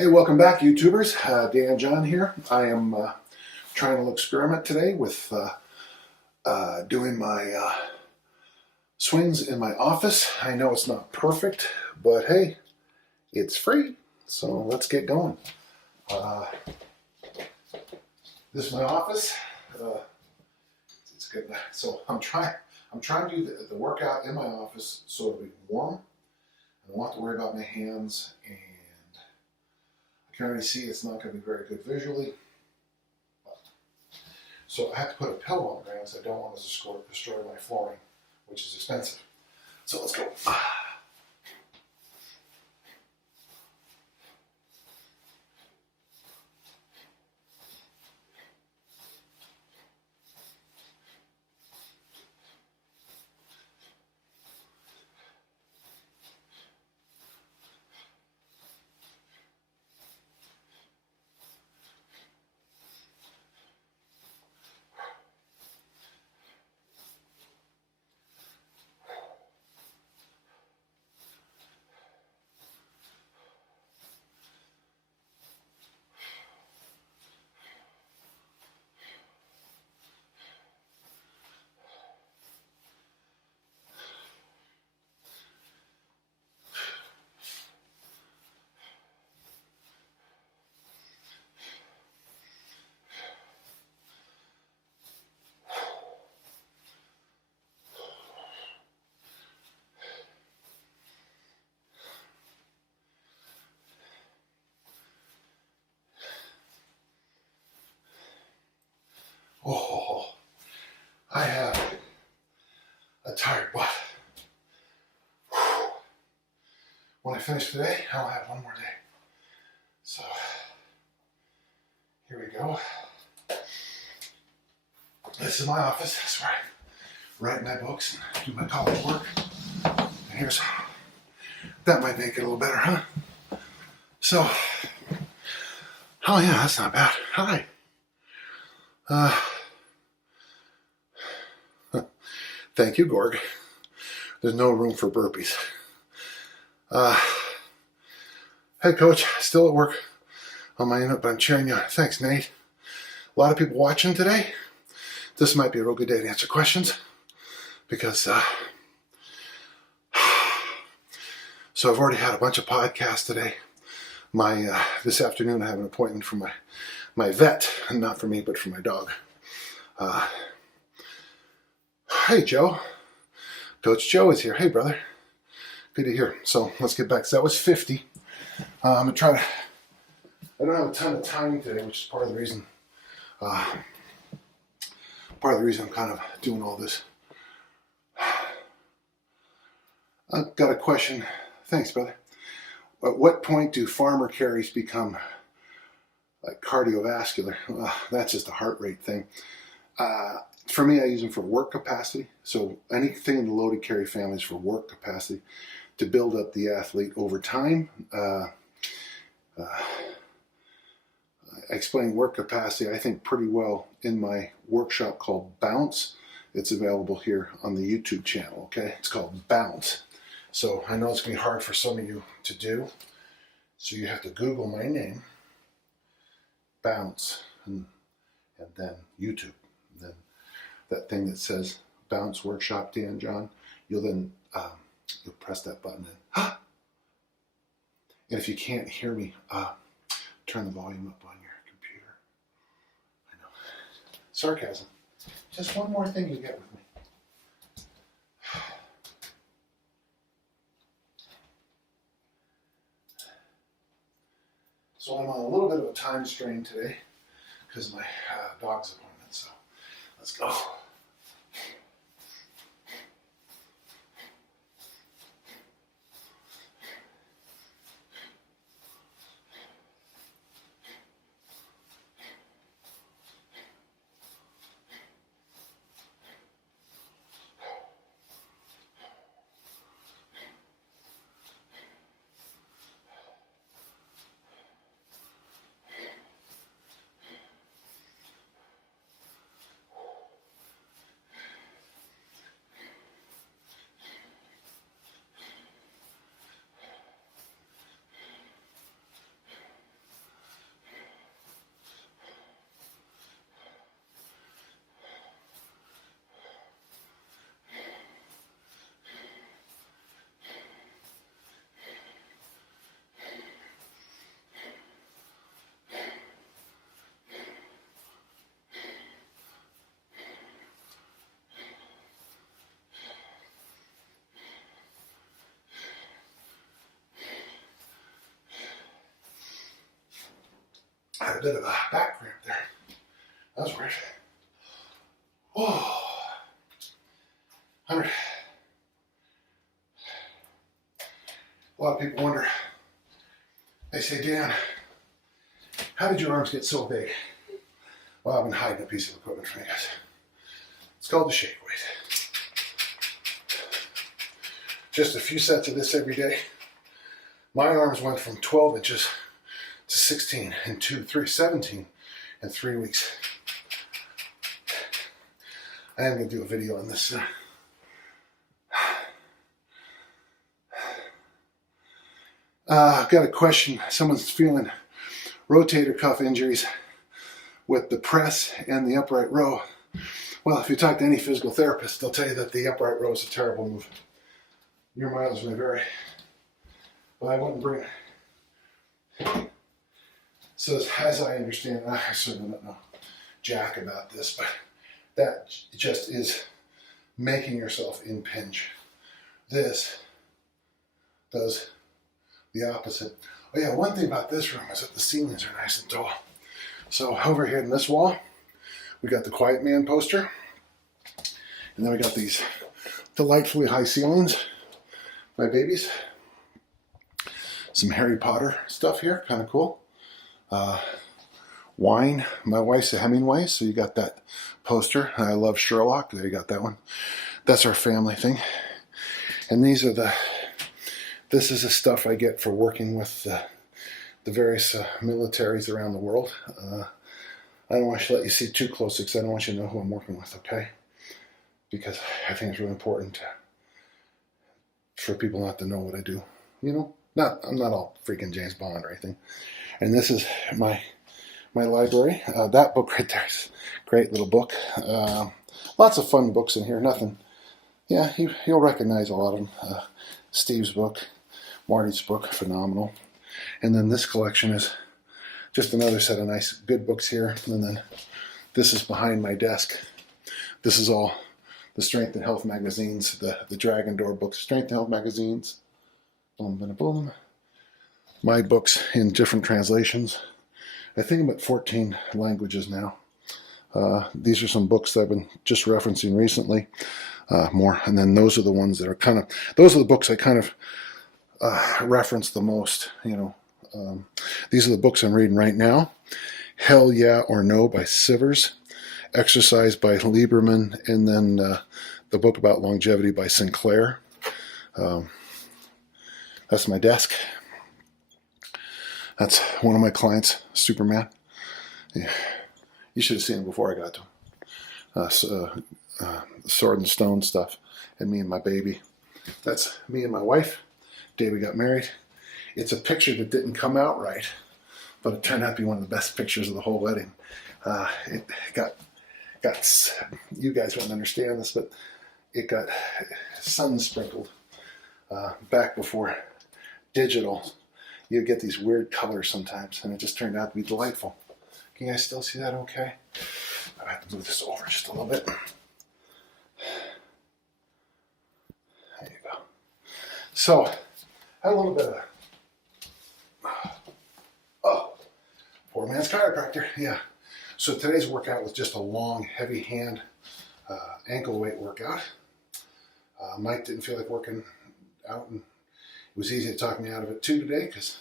Hey, welcome back, YouTubers. Dan John here. I am trying a little experiment today with doing my swings in my office. I know it's not perfect, but hey, it's free, so let's get going. This is my office. It's good. So I'm trying to do the workout in my office so it'll be warm. I don't have to worry about my hands, and I can already see it's not going to be very good visually. So I have to put a pillow on the ground because I don't want to destroy my flooring, which is expensive. So let's go. Oh, I have a tired butt. When I finish today, I'll have one more day. So, here we go. This is my office. That's where I write my books and do my college work. And that might make it a little better, huh? So, oh yeah, that's not bad. Hi. Thank you, Gorg. There's no room for burpees. Hey, Coach, still at work on my unit, but I'm cheering you on. Thanks, Nate. A lot of people watching today. This might be a real good day to answer questions because, so I've already had a bunch of podcasts today. This afternoon I have an appointment for my vet, and not for me, but for my dog. Hey, Joe. Coach Joe is here. Hey, brother. Good to hear. So let's get back. So that was 50. I'm going to try to... I don't have a ton of time today, which is part of the reason... I'm kind of doing all this. I've got a question. Thanks, brother. At what point do farmer carries become like cardiovascular? That's just a heart rate thing. For me, I use them for work capacity. So anything in the loaded carry family is for work capacity to build up the athlete over time. I explain work capacity, I think, pretty well in my workshop called Bounce. It's available here on the YouTube channel, okay? It's called Bounce. So I know it's going to be hard for some of you to do. So you have to Google my name, Bounce, and then YouTube. And then that thing that says Bounce Workshop Dan John, you'll then you'll press that button and if you can't hear me, turn the volume up on your computer. I know. Sarcasm. Just one more thing you get with me. So I'm on a little bit of a time strain today because of my dog's appointment. So let's go. had a bit of a back cramp there. That was weird. Oh, 100. A lot of people wonder, they say, Dan, how did your arms get so big? Well, I've been hiding a piece of equipment from you guys. It's called the shake weight. Just a few sets of this every day. My arms went from 12 inches to 16 and 17 in 3 weeks. I am going to do a video on this. I've got a question. Someone's feeling rotator cuff injuries with the press and the upright row. Well, if you talk to any physical therapist, they'll tell you that the upright row is a terrible move. Your mileage may vary, but I wouldn't bring it. So as I understand, I certainly don't know jack about this, but that just is making yourself impinge. This does the opposite. Oh yeah, one thing about this room is that the ceilings are nice and tall. So over here in this wall, we got the Quiet Man poster. And then we got these delightfully high ceilings. My babies. Some Harry Potter stuff here, kind of cool. Wine. My wife's a Hemingway, so you got that poster. I love Sherlock. There you got that one. That's our family thing. And these are this is the stuff I get for working with the various militaries around the world. I don't want to let you see too close because I don't want you to know who I'm working with, okay? Because I think it's really important for people not to know what I do. You know, I'm not all freaking James Bond or anything. And this is my library. That book right there is a great little book. Lots of fun books in here. Nothing. Yeah, you'll recognize a lot of them. Steve's book, Marty's book, phenomenal. And then this collection is just another set of nice, good books here. And then this is behind my desk. This is all the Strength and Health magazines, the Dragon Door books, Strength and Health magazines. Boom, boom, boom. My books in different translations. I think I'm at 14 languages now. These are some books that I've been just referencing recently. More. And then those are the ones that are those are the books I kind of reference the most, you know. These are the books I'm reading right now. Hell Yeah or No by Sivers. Exercise by Lieberman. And then the book about longevity by Sinclair. That's my desk. That's one of my clients, Superman. Yeah. You should have seen him before I got to him. Sword and Stone stuff. And me and my baby. That's me and my wife. Day we got married. It's a picture that didn't come out right, but it turned out to be one of the best pictures of the whole wedding. It got you guys wouldn't understand this, but it got sun sprinkled. Back before digital, you get these weird colors sometimes, and it just turned out to be delightful. Can you guys still see that okay? I have to move this over just a little bit. There you go. So, had a little bit of poor man's chiropractor, yeah. So today's workout was just a long, heavy hand ankle weight workout. Mike didn't feel like working out, and it was easy to talk me out of it too today because,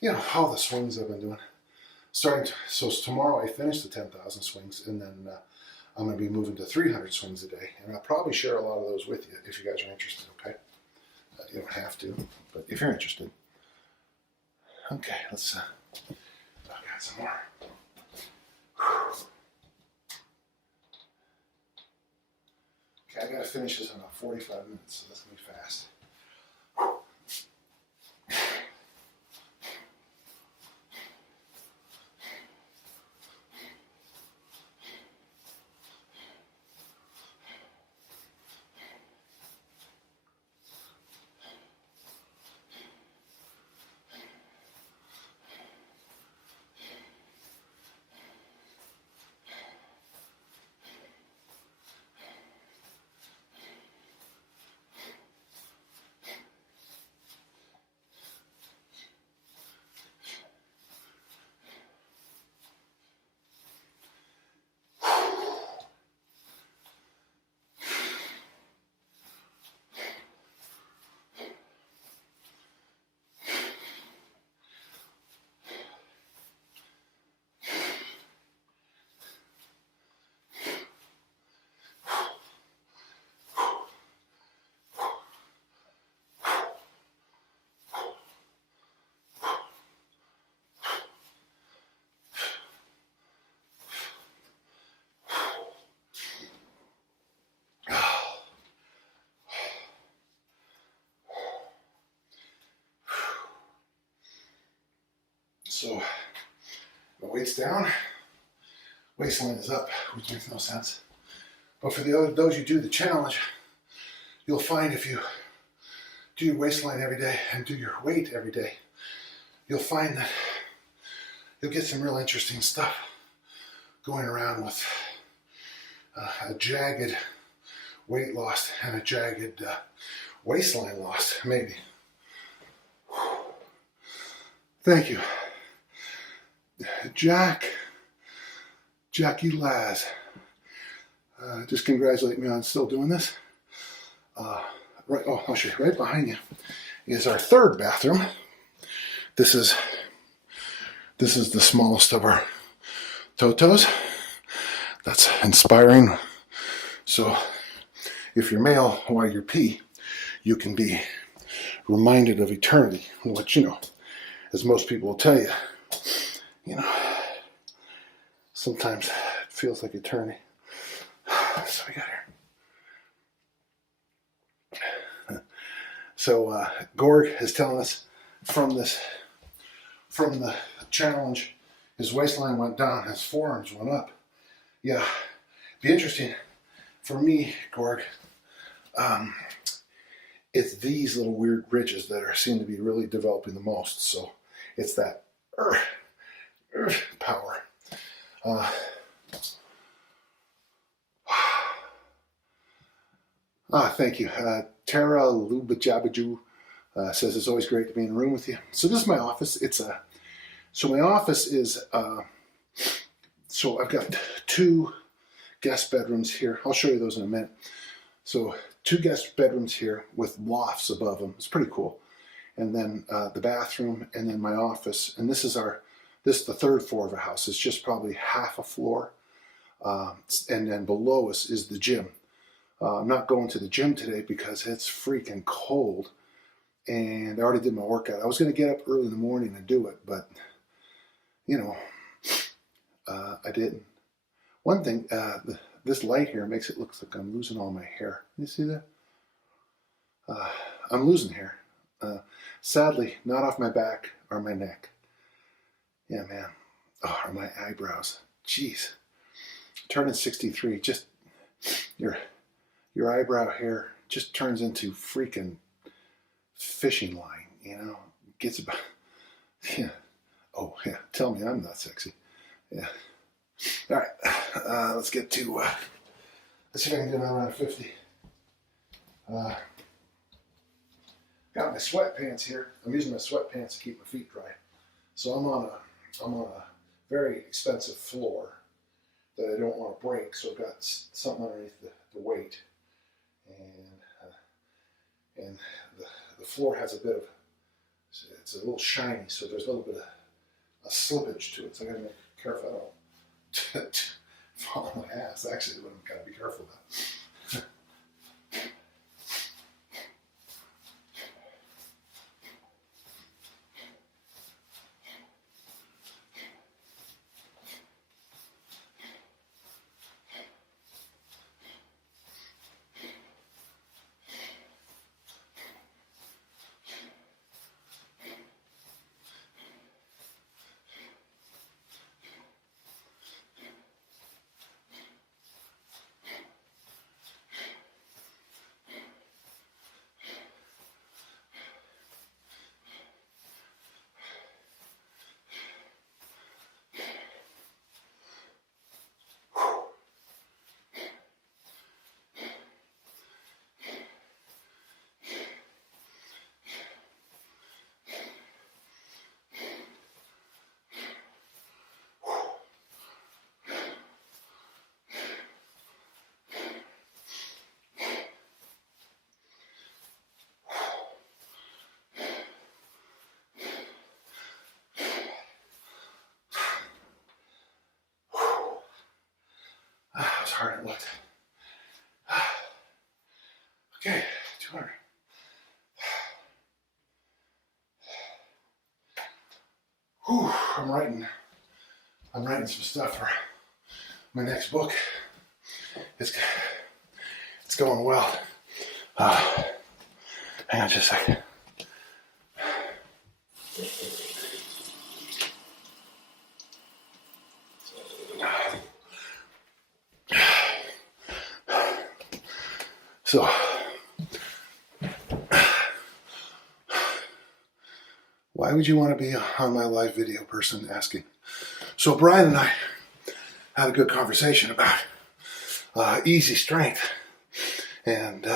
you know, all the swings I've been doing. So tomorrow I finish the 10,000 swings, and then I'm going to be moving to 300 swings a day, and I'll probably share a lot of those with you if you guys are interested, okay? You don't have to, but if you're interested. Okay, let's, I've got some more. Okay, I got to finish this in about 45 minutes, so that's going to be fast. So the weight's down, waistline is up, which makes no sense. But for those you do the challenge, you'll find if you do your waistline every day and do your weight every day, you'll find that you'll get some real interesting stuff going around with a jagged weight loss and a jagged waistline loss, maybe. Thank you. Jackie Laz. Just congratulate me on still doing this. Right, I'll show you. Right behind you is our third bathroom. This is the smallest of our totos. That's inspiring. So if you're male while you pee, you can be reminded of eternity, which, as most people will tell you, sometimes it feels like eternity. So we got here. So Gorg is telling us from the challenge, his waistline went down, his forearms went up. Yeah, be interesting for me, Gorg. It's these little weird ridges that seem to be really developing the most. So it's that power. Thank you. Tara Lubajabaju says it's always great to be in a room with you. So this is my office. So my office is, so I've got 2 guest bedrooms here. I'll show you those in a minute. So 2 guest bedrooms here with lofts above them. It's pretty cool. And then the bathroom, and then my office. And this is the 3rd floor of a house. It's just probably half a floor. And then below us is the gym. I'm not going to the gym today because it's freaking cold. And I already did my workout. I was going to get up early in the morning and do it, but, I didn't. One thing, this light here makes it look like I'm losing all my hair. You see that? I'm losing hair. Sadly, not off my back or my neck. Yeah, man. Oh, or my eyebrows. Jeez. Turning 63, just your eyebrow hair just turns into freaking fishing line, Gets about, yeah. Oh, yeah. Tell me I'm not sexy. Yeah. All right. Let's get to, let's see if I can do another round of 50. Got my sweatpants here. I'm using my sweatpants to keep my feet dry. So I'm on a very expensive floor that I don't want to break. So I've got something underneath the weight, and the floor has a bit of, it's a little shiny, so there's a little bit of a slippage to it. So I got to be careful I don't fall on my ass. Actually, what I've got to be careful about. That was hard it looked. Okay, 200. Whew, I'm writing some stuff for my next book. It's going well. Hang on just a second. So, why would you want to be on my live video, person asking? So Brian and I had a good conversation about easy strength. And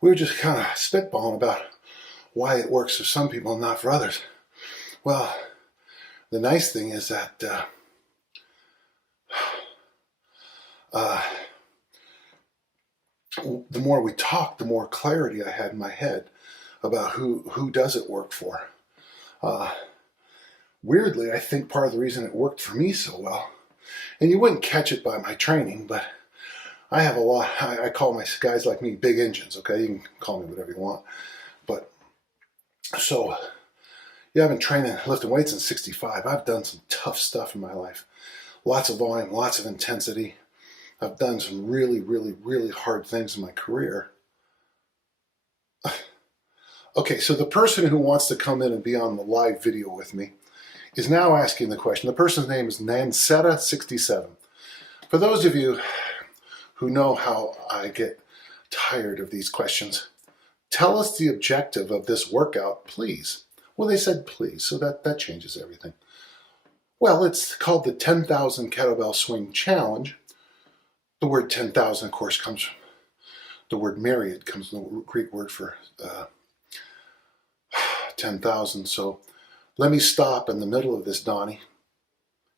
we were just kind of spitballing about why it works for some people and not for others. Well, the nice thing is that the more we talked, the more clarity I had in my head about who does it work for. Weirdly, I think part of the reason it worked for me so well, and you wouldn't catch it by my training, but I have a lot, I call my guys like me big engines, okay? You can call me whatever you want. But, so, yeah, I've been training, lifting weights since 65. I've done some tough stuff in my life. Lots of volume, lots of intensity. I've done some really, really, really hard things in my career. Okay, so the person who wants to come in and be on the live video with me is now asking the question. The person's name is Nansetta67. For those of you who know how I get tired of these questions, tell us the objective of this workout, please. Well, they said please, so that changes everything. Well, it's called the 10,000 Kettlebell Swing Challenge. The word 10,000, of course, comes from the word myriad, comes from the Greek word for 10,000. So let me stop in the middle of this, Donnie.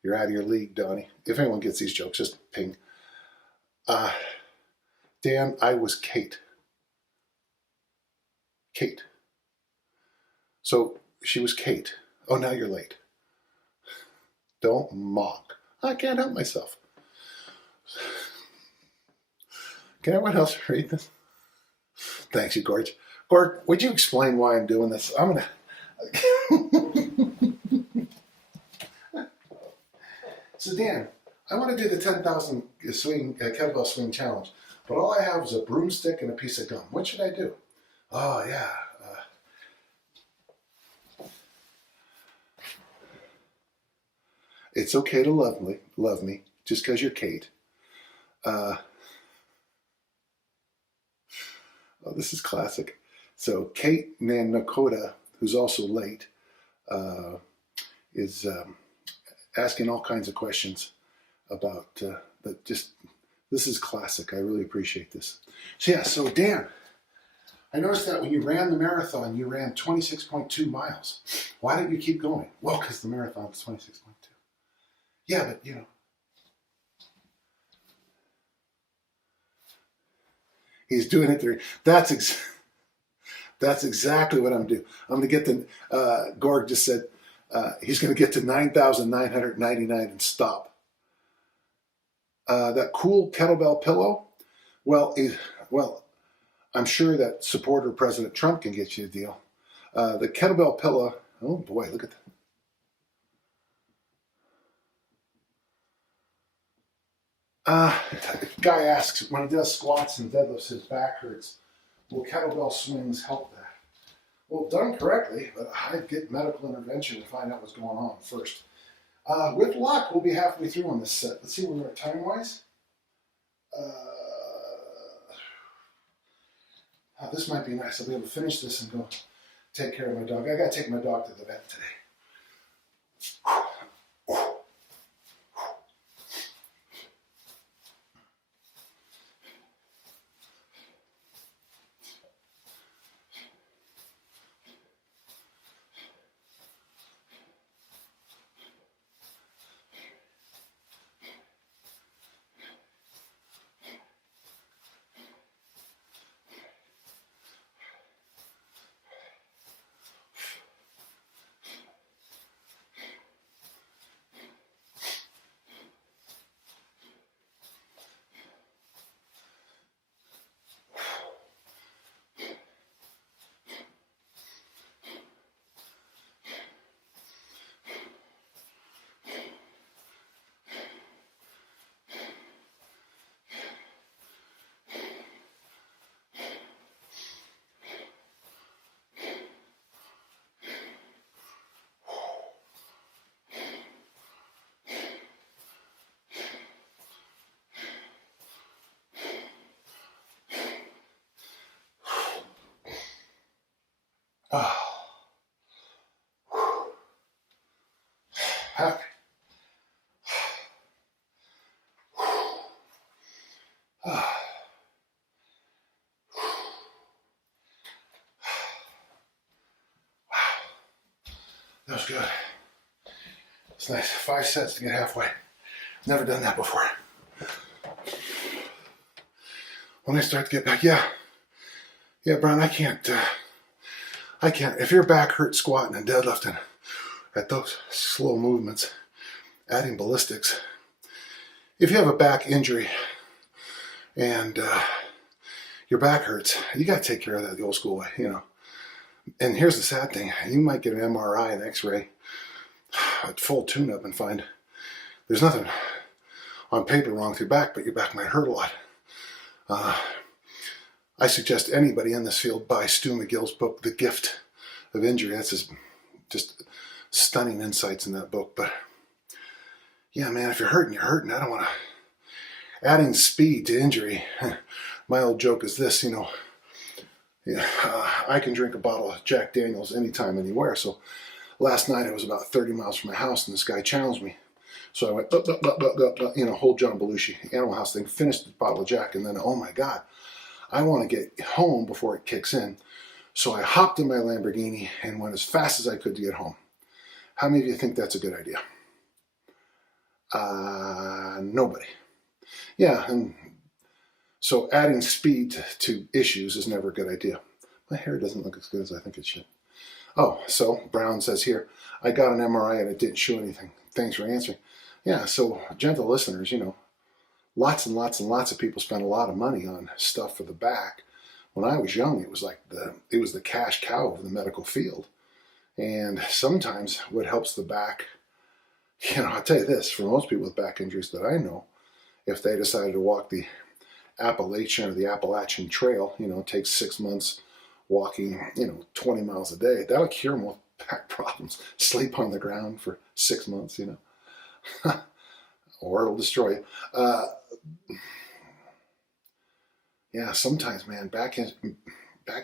You're out of your league, Donnie. If anyone gets these jokes, just ping. Dan, I was Kate. Kate. So she was Kate. Oh, now you're late. Don't mock. I can't help myself. Can everyone else read this? Thanks, you Gorge. Gorge, would you explain why I'm doing this? I'm gonna. So Dan, I want to do the 10,000 kettlebell swing challenge, but all I have is a broomstick and a piece of gum. What should I do? Oh yeah. It's okay to love me, just because you're Kate. Oh, this is classic. So Kate Nanakota, who's also late, is asking all kinds of questions about this is classic. I really appreciate this. So yeah, so Dan, I noticed that when you ran the marathon, you ran 26.2 miles. Why didn't you keep going? Well, because the marathon was 26.2. Yeah, but you know. He's doing it there. That's exactly what I'm doing. I'm going to get to, Gorg just said, he's going to get to 9,999 and stop. That cool kettlebell pillow, well, I'm sure that supporter President Trump can get you a deal. The kettlebell pillow, oh boy, look at that. Guy asks, when he does squats and deadlifts, his back hurts. Will kettlebell swings help that? Well, done correctly, but I'd get medical intervention to find out what's going on first. With luck, we'll be halfway through on this set. Let's see where we're at time-wise. This might be nice. I'll be able to finish this and go take care of my dog. I got to take my dog to the vet today. Halfway. That was good. It's nice. 5 sets to get halfway. Never done that before. When I start to get back, yeah, Brian, I can't. If your back hurts squatting and deadlifting at those slow movements, adding ballistics, if you have a back injury and your back hurts, you got to take care of that the old school way, you know. And here's the sad thing. You might get an MRI, an X-ray, a full tune-up and find there's nothing on paper wrong with your back, but your back might hurt a lot. I suggest anybody in this field buy Stu McGill's book, The Gift of Injury. That's just stunning insights in that book. But yeah, man, if you're hurting, you're hurting. I don't want to. Adding speed to injury. My old joke is this, you know. I can drink a bottle of Jack Daniels anytime, anywhere. So last night I was about 30 miles from my house and this guy challenged me. So I went, whole John Belushi, Animal House thing, finished the bottle of Jack, and then, oh my God, I want to get home before it kicks in. So I hopped in my Lamborghini and went as fast as I could to get home. How many of you think that's a good idea? Nobody. Yeah, and so adding speed to issues is never a good idea. My hair doesn't look as good as I think it should. Oh, so Brown says here, I got an MRI and it didn't show anything. Thanks for answering. Yeah, so gentle listeners, you know, lots and lots and lots of people spend a lot of money on stuff for the back. When I was young, it was like the cash cow of the medical field. And sometimes what helps the back, you know, I'll tell you this, for most people with back injuries that I know, if they decided to walk the Appalachian or the Appalachian Trail, you know, it takes 6 months walking, 20 miles a day, that'll cure most back problems. Sleep on the ground for 6 months, or it'll destroy you. Yeah, sometimes, man, back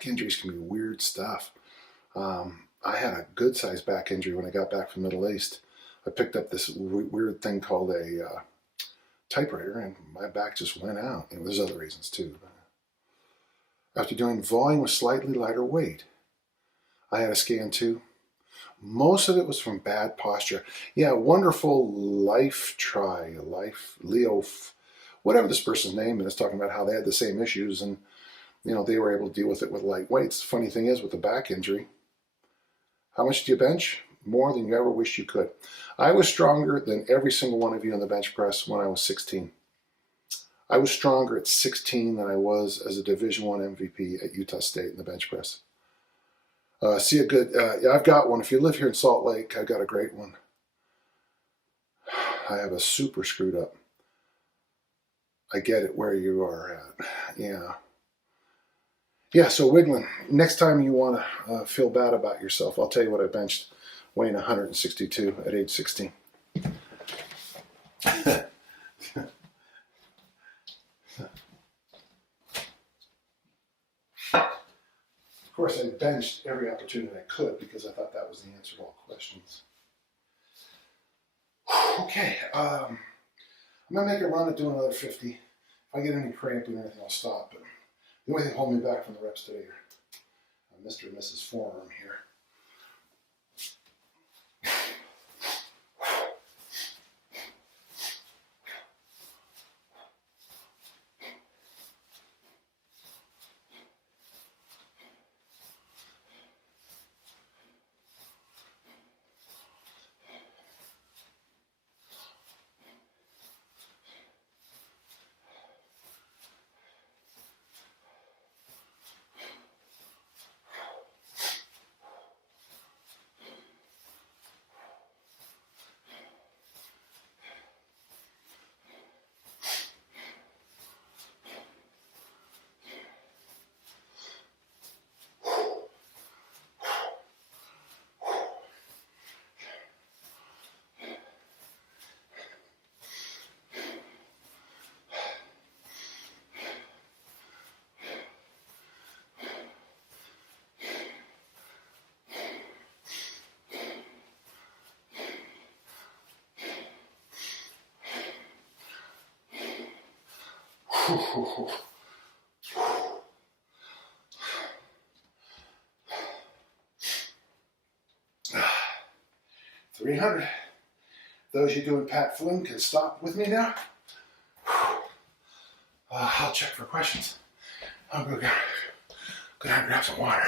injuries can be weird stuff. I had a good-sized back injury when I got back from the Middle East. I picked up this weird thing called a typewriter, and my back just went out. There's other reasons, too. After doing volume with slightly lighter weight, I had a scan, too. Most of it was from bad posture. Yeah, wonderful Leo, whatever this person's name is, talking about how they had the same issues and, they were able to deal with it with light weights. The funny thing is, with the back injury, how much do you bench? More than you ever wished you could. I was stronger than every single one of you on the bench press when I was 16. I was stronger at 16 than I was as a Division I MVP at Utah State in the bench press. I've got one. If you live here in Salt Lake, I've got a great one. I have a super screwed up. I get it where you are at. Yeah. Yeah, so wiggling. Next time you want to feel bad about yourself, I'll tell you what I benched, weighing 162 at age 16. Of course, I benched every opportunity I could because I thought that was the answer to all questions. Okay, I'm going to make a run at doing another 50. If I get any cramping or anything, I'll stop. But the only thing holding me back from the reps today are Mr. and Mrs. Forearm here. $300. Those you doing Pat Flynn can stop with me now. I'll check for questions. I'll go down and grab some water.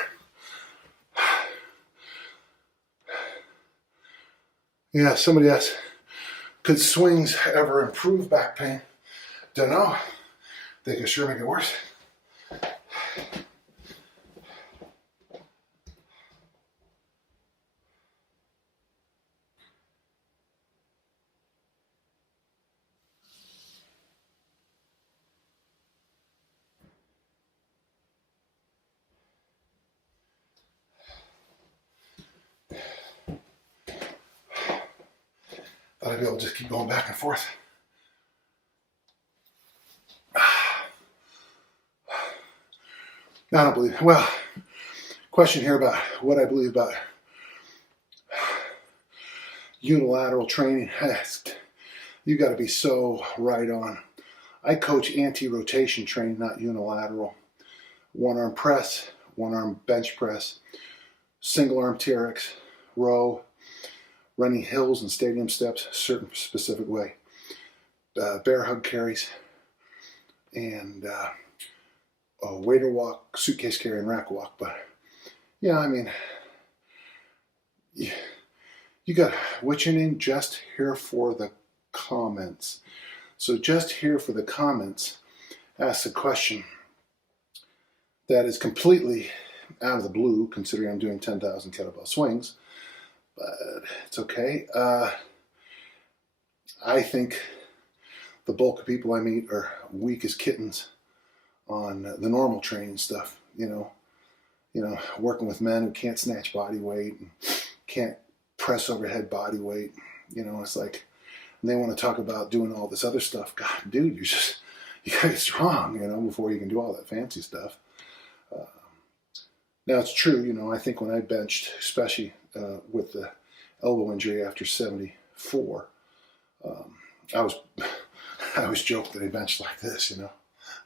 Yeah, somebody asked, could swings ever improve back pain? Don't know. They could sure make it worse. Thought I'd be able to just keep going back and forth. I don't believe, well, question here about what I believe about unilateral training. You got to be so right on. I coach anti-rotation training, not unilateral. One arm press, one arm bench press, single arm TRX, row, running hills and stadium steps a certain specific way. Bear hug carries, and waiter walk, suitcase carry, and rack walk. But yeah, I mean, you got, what's your name? Just here for the comments. So just here for the comments asks a question that is completely out of the blue, considering I'm doing 10,000 kettlebell swings. But it's okay. I think the bulk of people I meet are weak as kittens on the normal training stuff. You know, working with men who can't snatch body weight and can't press overhead body weight. You know, it's like, and they want to talk about doing all this other stuff. God, dude, you gotta get strong, you know, before you can do all that fancy stuff. Now it's true, you know, I think when I benched, especially with the elbow injury after 74, I was joked that I benched like this, you know,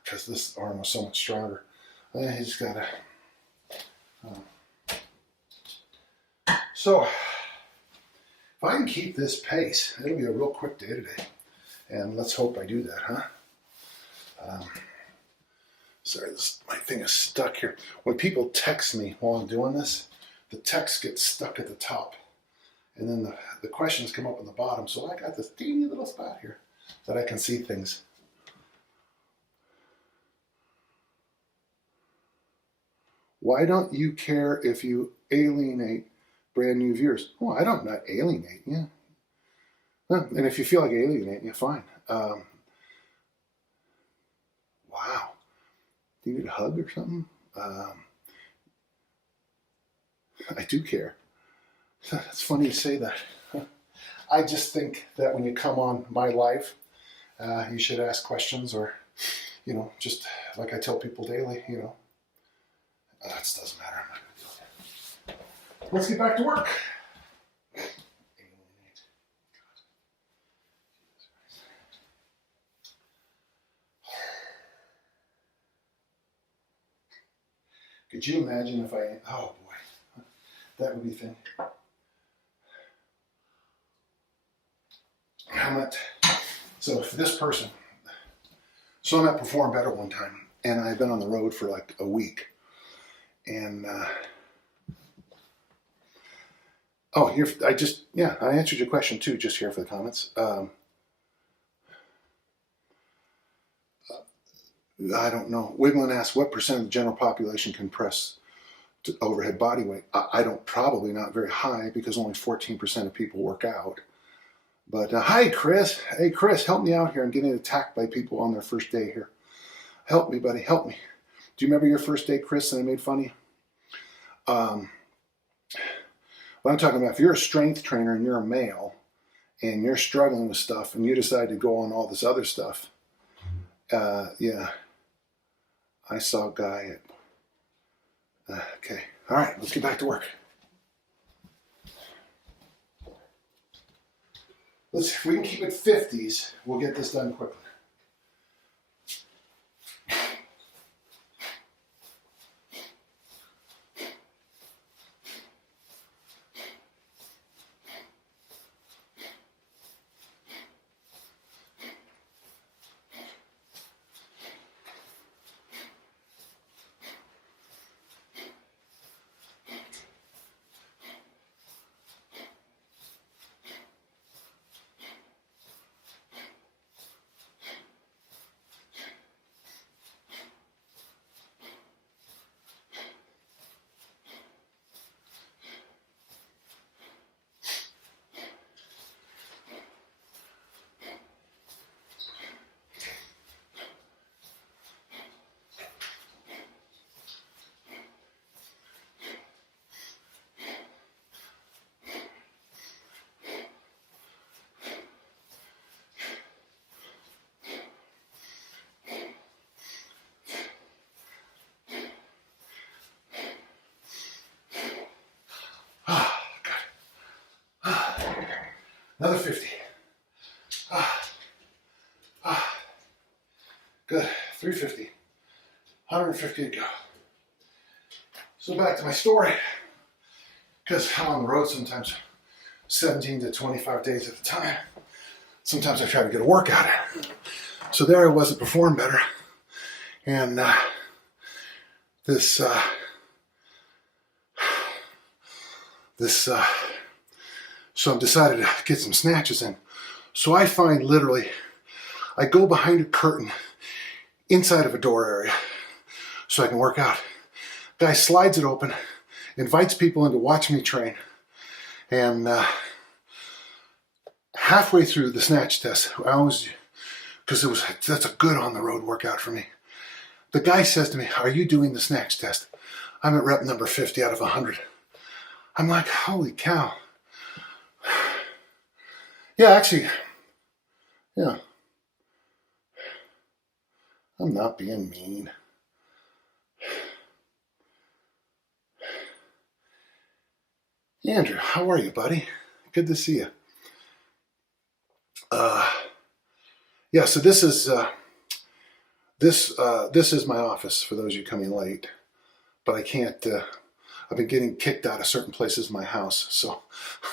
because this arm was so much stronger. You just gotta. So if I can keep this pace, it'll be a real quick day today, and let's hope I do that, huh? Sorry, my thing is stuck here. When people text me while I'm doing this, the text gets stuck at the top. And then the questions come up on the bottom. So I got this teeny little spot here that I can see things. Why don't you care if you alienate brand new viewers? Oh, I don't not alienate you. Yeah. And if you feel like alienating, you're fine. Wow. Do you need a hug or something? I do care. It's funny you say that. I just think that when you come on my live, you should ask questions, or, you know, just like I tell people daily, you know. It doesn't matter. I'm not going to deal with it. Let's get back to work. Could you imagine if oh boy, that would be a thing. So for this person, so I'm at Perform Better one time, and I've been on the road for like a week. And, I answered your question too, just here for the comments. I don't know. Wiglin asks, what percent of the general population can press to overhead body weight? I don't, probably not very high, because only 14% of people work out. But hi, Chris. Hey, Chris, help me out here. I'm getting attacked by people on their first day here. Help me, buddy. Help me. Do you remember your first day, Chris, and I made fun of you? What I'm talking about, if you're a strength trainer and you're a male and you're struggling with stuff and you decide to go on all this other stuff, yeah, I saw a guy at, okay, all right, let's get back to work. If we can keep it 50s, we'll get this done quickly. Another 50. Good. 350. 150 to go. So back to my story, because I'm on the road sometimes 17 to 25 days at a time. Sometimes I try to get a workout in. So there I was to perform better. And so I've decided to get some snatches in. So I find literally, I go behind a curtain inside of a door area so I can work out. Guy slides it open, invites people in to watch me train. And halfway through the snatch test, because that's a good on the road workout for me. The guy says to me, "Are you doing the snatch test?" I'm at rep number 50 out of 100. I'm like, holy cow. Yeah, actually, yeah. I'm not being mean. Andrew, how are you, buddy? Good to see you. Yeah, so this is my office for those of you coming late, but I can't. I've been getting kicked out of certain places in my house, so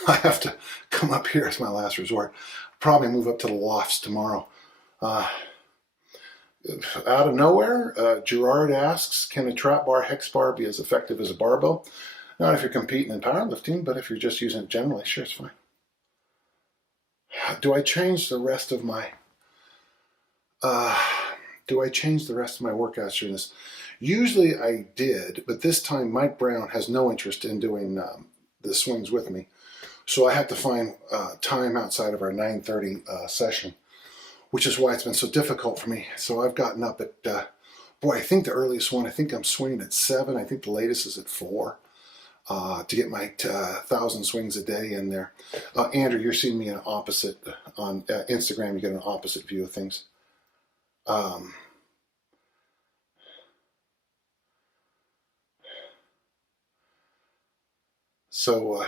I have to come up here as my last resort. Probably move up to the lofts tomorrow. Out of nowhere, Gerard asks, "Can a trap bar hex bar be as effective as a barbell?" Not if you're competing in powerlifting, but if you're just using it generally, sure, it's fine. Do I change the rest of my workouts during this? Usually I did, but this time Mike Brown has no interest in doing the swings with me. So I have to find time outside of our 9:30 session, which is why it's been so difficult for me. So I've gotten up at, I think the earliest one, I think I'm swinging at 7. I think the latest is at 4 to get my 1,000 swings a day in there. Andrew, you're seeing me on Instagram. You get an opposite view of things. So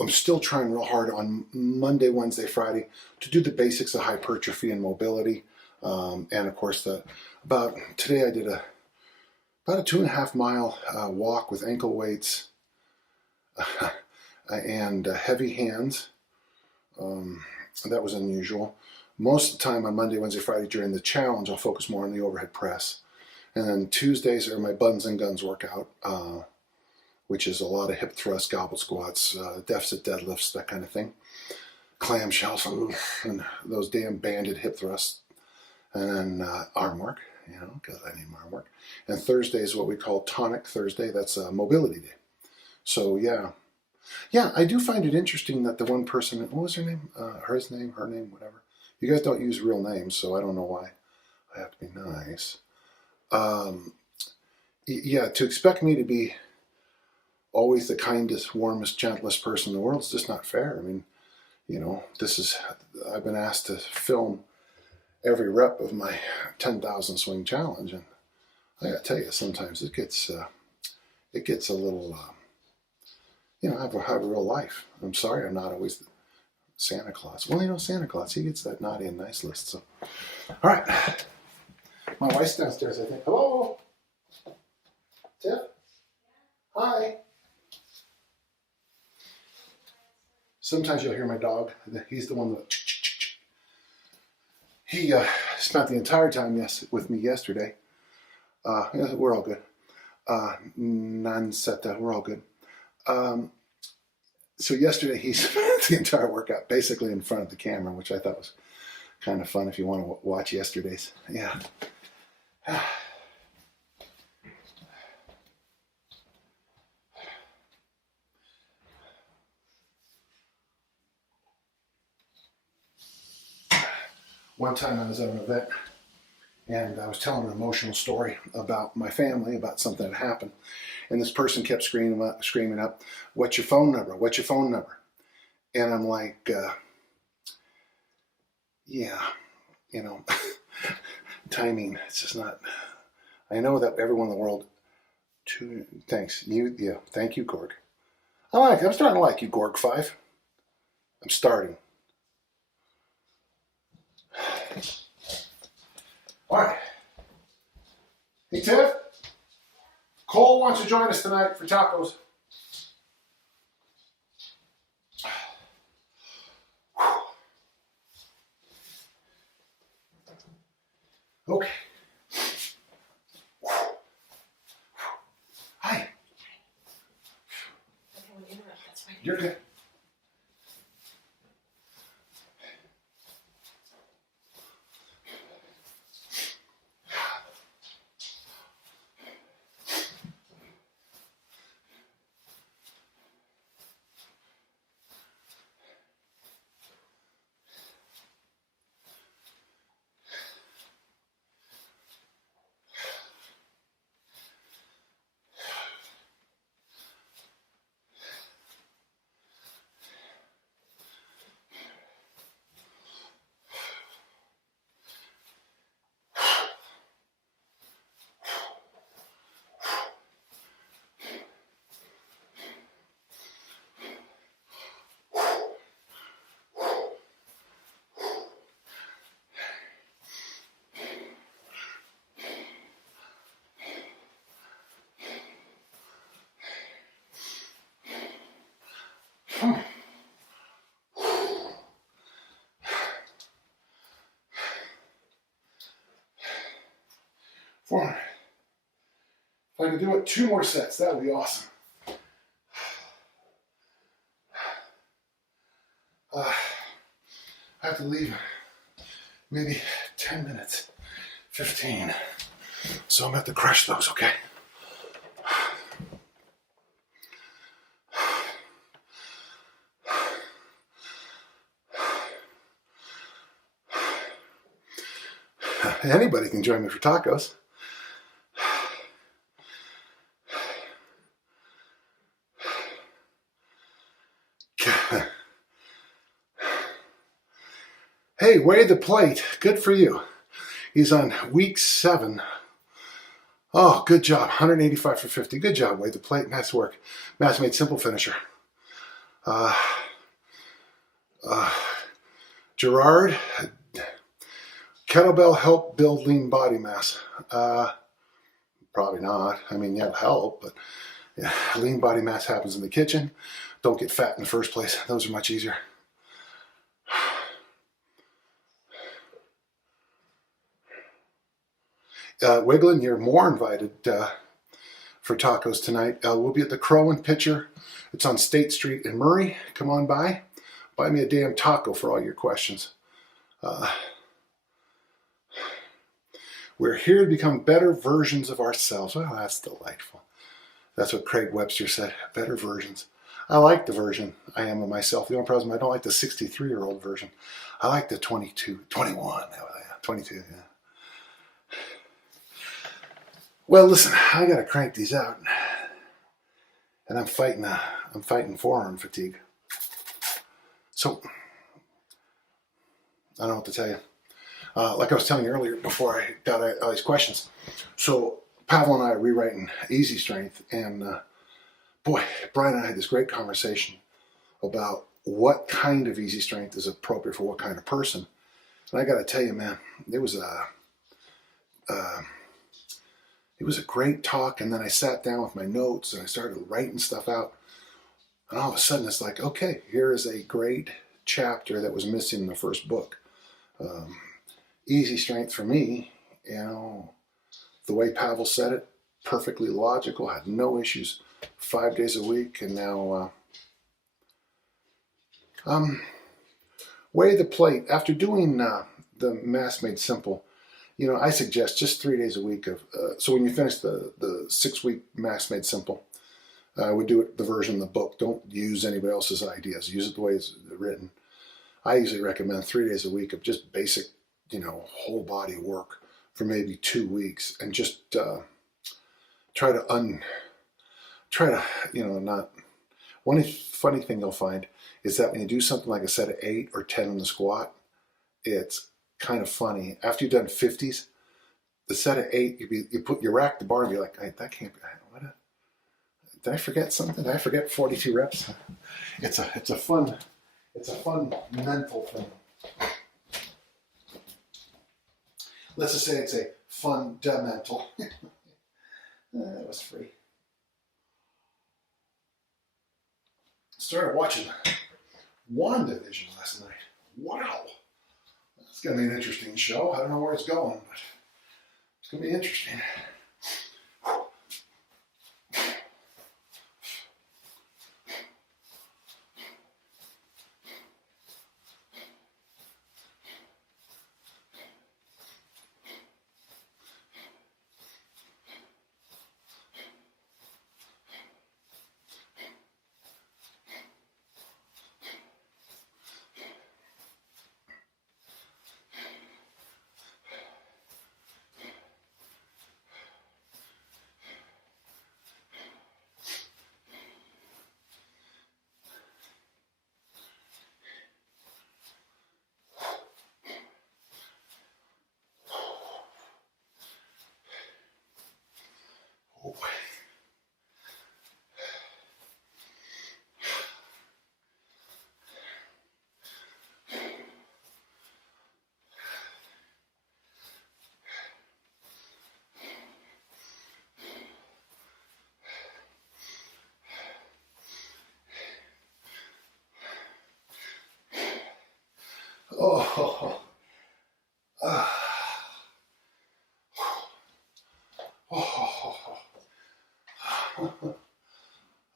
I'm still trying real hard on Monday, Wednesday, Friday to do the basics of hypertrophy and mobility. And of course, today I did about a 2.5 mile walk with ankle weights and heavy hands. That was unusual. Most of the time on Monday, Wednesday, Friday during the challenge, I'll focus more on the overhead press. And then Tuesdays are my buns and guns workout, which is a lot of hip thrusts, goblet squats, deficit deadlifts, that kind of thing. Clamshells and those damn banded hip thrusts. And then arm work, because I need arm work. And Thursday is what we call tonic Thursday. That's mobility day. So yeah, I do find it interesting that the one person, what was her name? Her name, whatever. You guys don't use real names, so I don't know why I have to be nice. To expect me to be always the kindest, warmest, gentlest person in the world is just not fair. I mean, I've been asked to film every rep of my 10,000 swing challenge, and I gotta tell you, sometimes it gets a little, I have a real life. I'm sorry, I'm not always Santa Claus. Well, Santa Claus, he gets that naughty and nice list. So, all right, my wife's downstairs, I think. Hello, Tiff. Hi. Sometimes you'll hear my dog. He's the one that. He spent the entire time with me yesterday. We're all good. Non-seta, we're all good. So yesterday he spent the entire workout basically in front of the camera, which I thought was kind of fun if you want to watch yesterday's. Yeah. One time I was at an event and I was telling an emotional story about my family, about something that happened. And this person kept screaming up, "What's your phone number? What's your phone number?" And I'm like, timing, it's just not, I know that everyone in the world, thanks, thank you, Korg. I'm starting to like you, Gorg 5. I'm starting. All right. Hey, Tiff. Cole wants to join us tonight for tacos. Okay. Hi. You're good. Four. If I could do it 2 more sets, that would be awesome. I have to leave maybe 10 minutes, 15. So I'm going to have to crush those, okay? Anybody can join me for tacos. Hey, weigh the plate. Good for you. He's on week 7. Oh, good job. 185 for 50. Good job, weigh the plate. Nice work. Mass made simple finisher. Gerard, kettlebell help build lean body mass? Probably not. I mean, yeah, it'll help, but yeah, lean body mass happens in the kitchen. Don't get fat in the first place. Those are much easier. Wiggling, you're more invited for tacos tonight. We'll be at the Crow and Pitcher. It's on State Street in Murray. Come on by. Buy me a damn taco for all your questions. We're here to become better versions of ourselves. Well, that's delightful. That's what Craig Webster said. Better versions. I like the version I am of myself. The only problem, I don't like the 63-year-old version. I like the 22, 21, 22, yeah. Well, listen, I gotta crank these out, and I'm fighting forearm fatigue. So I don't know what to tell you. Like I was telling you earlier, before I got all these questions. So Pavel and I are rewriting Easy Strength, and boy, Brian and I had this great conversation about what kind of Easy Strength is appropriate for what kind of person. And I got to tell you, man, it was a great talk. And then I sat down with my notes and I started writing stuff out. And all of a sudden it's like, okay, here is a great chapter that was missing in the first book. Easy Strength for me, you know, the way Pavel said it, perfectly logical, had no issues, 5 days a week. And now weigh the plate. After doing the Mass Made Simple, you know, I suggest just 3 days a week of, so when you finish the 6-week Mass Made Simple, I would do it the version in the book. Don't use anybody else's ideas. Use it the way it's written. I usually recommend 3 days a week of just basic, you know, whole body work for maybe 2 weeks, and just try to, you know, not. One funny thing you'll find is that when you do something like a set of 8 or 10 in the squat, it's kind of funny. After you've done 50s, the set of 8, you rack the bar and be like, hey, that can't be, Did I forget something? Did I forget 42 reps? It's a fun mental thing. Let's just say it's a fundamental. That was free. Started watching WandaVision last night. Wow. It's going to be an interesting show. I don't know where it's going, but it's going to be interesting.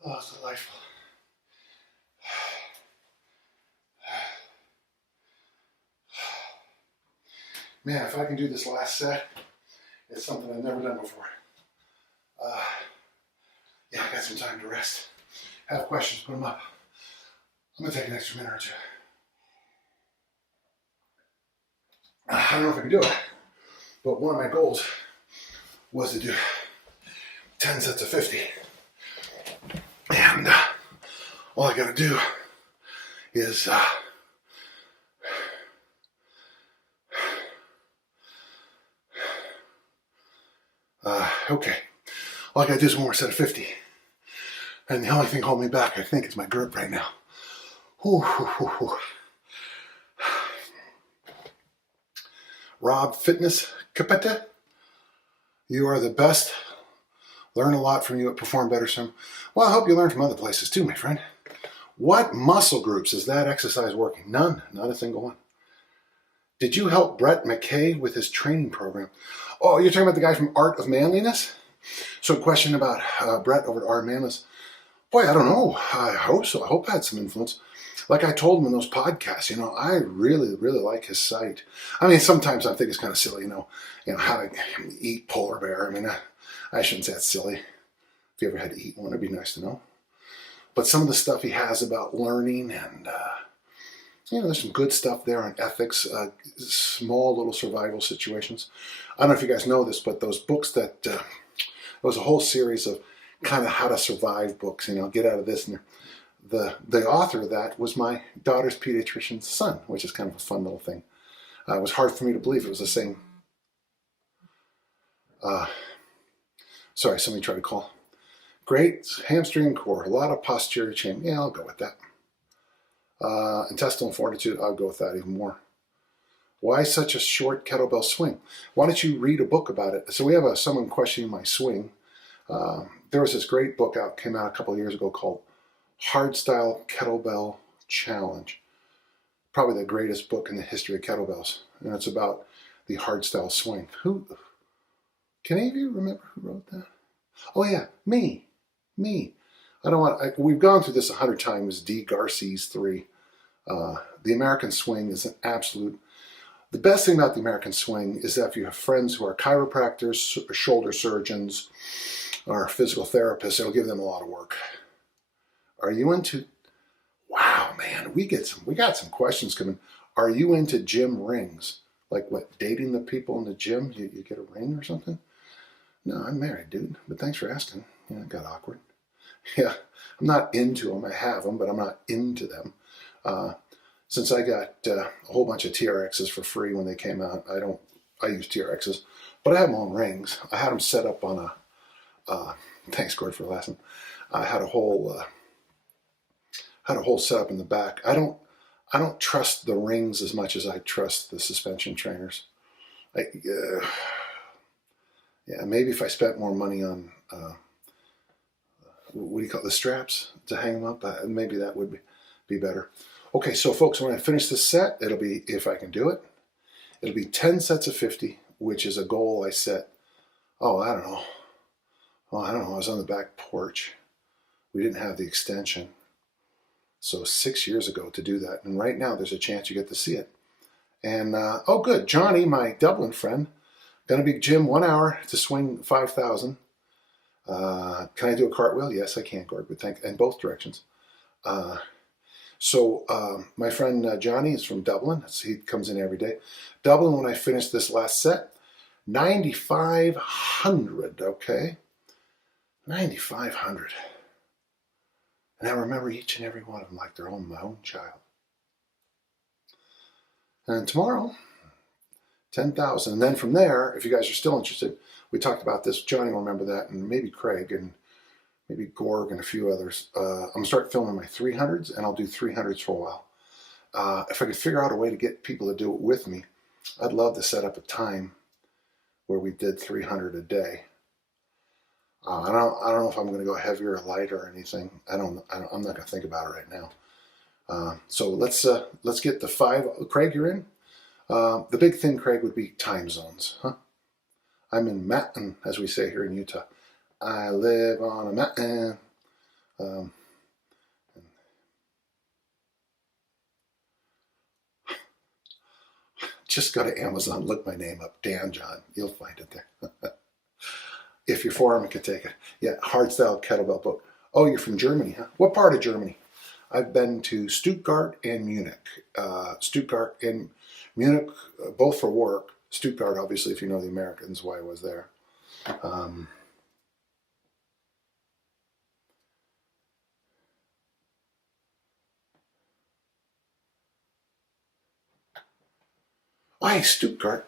Oh, it's delightful. Man, if I can do this last set, it's something I've never done before. Yeah, I got some time to rest. Have questions, put them up. I'm going to take an extra minute or two. I don't know if I can do it, but one of my goals was to do 10 sets of 50. And all I got to do is okay. All I got to do is one more set of 50. And the only thing holding me back, I think, is my grip right now. Rob Fitness Capetta, you are the best. Learn a lot from you at Perform Better Sim. Well, I hope you learn from other places too, my friend. What muscle groups is that exercise working? None, not a single one. Did you help Brett McKay with his training program? Oh, you're talking about the guy from Art of Manliness? So a question about Brett over at Art of Manliness. Boy, I don't know. I hope so. I hope I had some influence. Like I told him in those podcasts, I really, really like his site. I mean, sometimes I think it's kind of silly, how to eat polar bear. I mean, I shouldn't say it's silly. If you ever had to eat one, it'd be nice to know. But some of the stuff he has about learning and, there's some good stuff there on ethics, small little survival situations. I don't know if you guys know this, but those books that, there was a whole series of kind of how to survive books, get out of this and the author of that was my daughter's pediatrician's son, which is kind of a fun little thing. It was hard for me to believe it was the same. Sorry, somebody tried to call. Great hamstring core, a lot of posterior chain. Yeah, I'll go with that. Intestinal fortitude, I'll go with that even more. Why such a short kettlebell swing? Why don't you read a book about it? So we have someone questioning my swing. There was this great book came out a couple of years ago called Hardstyle Kettlebell Challenge. Probably the greatest book in the history of kettlebells. And it's about the hardstyle swing. Can any of you remember who wrote that? Oh yeah, me. We've gone through this 100 times, D. Garces 3. The American swing is an absolute. The best thing about the American swing is that if you have friends who are chiropractors, shoulder surgeons, or physical therapists, it'll give them a lot of work. Are you into, wow, man, we got some questions coming. Are you into gym rings? Like what, dating the people in the gym? You get a ring or something? No, I'm married, dude, but thanks for asking. It got awkward. Yeah, I'm not into them. I have them, but I'm not into them. Since I got a whole bunch of TRXs for free when they came out, I use TRXs, but I have my own rings. I had them set up on thanks, Gord, for laughing. I had a whole setup in the back. I don't trust the rings as much as I trust the suspension trainers. Yeah, maybe if I spent more money on what do you call it, the straps to hang them up, maybe that would be better. Okay, so folks, when I finish this set, it'll be, if I can do it, it'll be 10 sets of 50, which is a goal I set. I don't know. I was on the back porch. We didn't have the extension. So 6 years ago to do that. And right now there's a chance you get to see it. And, good. Johnny, my Dublin friend, going to be gym 1 hour to swing 5,000. Can I do a cartwheel? Yes, I can, Gord, but in both directions. My friend Johnny is from Dublin. He comes in every day. Dublin, when I finish this last set, 9,500, okay? 9,500. And I remember each and every one of them like they're my own child. And tomorrow, 10,000. And then from there, if you guys are still interested, we talked about this. Johnny will remember that, and maybe Craig, and maybe Gorg, and a few others. I'm going to start filming my 300s, and I'll do 300s for a while. If I could figure out a way to get people to do it with me, I'd love to set up a time where we did 300 a day. I don't know if I'm going to go heavier or lighter or anything. I'm not going to think about it right now. So let's get the 5. Craig, you're in. The big thing, Craig, would be time zones, huh? I'm in mountain, as we say here in Utah. I live on a mountain. Just go to Amazon, look my name up, Dan John. You'll find it there. If you're foreman, can take it. Yeah, hardstyle kettlebell boat. Oh, you're from Germany, huh? What part of Germany? I've been to Stuttgart and Munich. Stuttgart and Munich, both for work. Stuttgart, obviously, if you know the Americans, why I was there. Stuttgart.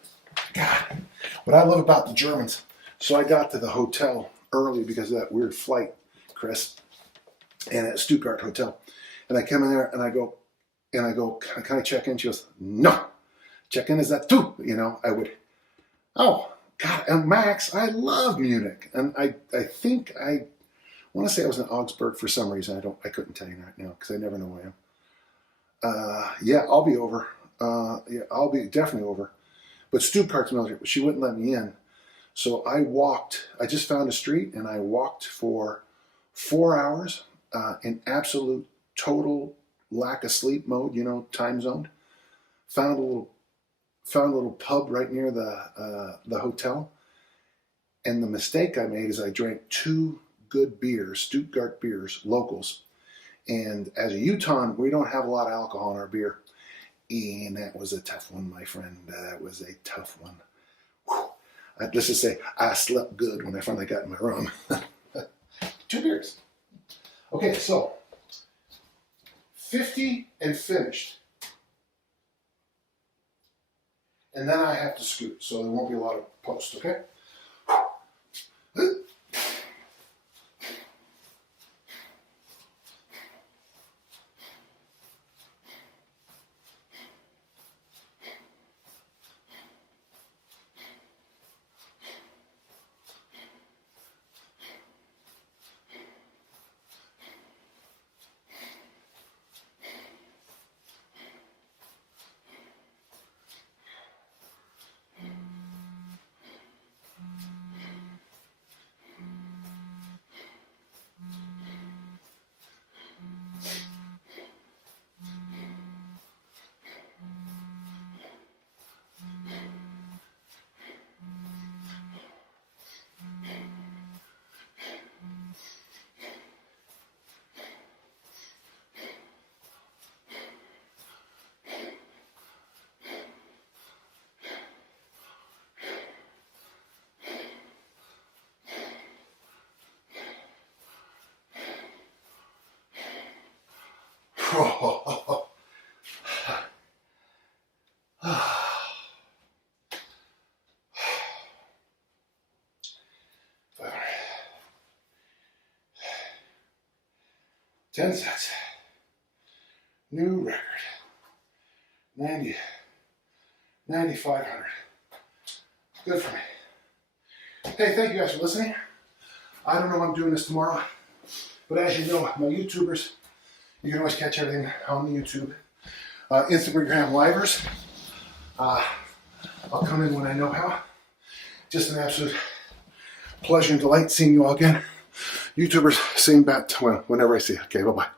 God, what I love about the Germans. So I got to the hotel early because of that weird flight, Chris, and at Stuttgart Hotel. And I come in there and I go, can I kind of check in? She goes, no, check in is that too. I would, oh, God, and Max, I love Munich. And I think I want to say I was in Augsburg for some reason. I couldn't tell you right now because I never know where I am. Yeah, I'll be over. I'll be definitely over. But Stuttgart's military, but she wouldn't let me in. So I just found a street and I walked for 4 hours in absolute total lack of sleep mode, time zoned. Found a little pub right near the hotel. And the mistake I made is I drank 2 good beers, Stuttgart beers, locals. And as a Utahn, we don't have a lot of alcohol in our beer. And that was a tough one, my friend. That was a tough one. Let's just say I slept good when I finally got in my room. 2 beers. Okay, so 50 and finished. And then I have to scoot, so there won't be a lot of post, okay? 10 sets. New record. 9,500. Good for me. Hey, thank you guys for listening. I don't know when I'm doing this tomorrow, but as you know, my YouTubers, you can always catch everything on the YouTube. Instagram livers. I'll come in when I know how. Just an absolute pleasure and delight seeing you all again. YouTubers, seeing back whenever I see you. Okay, bye-bye.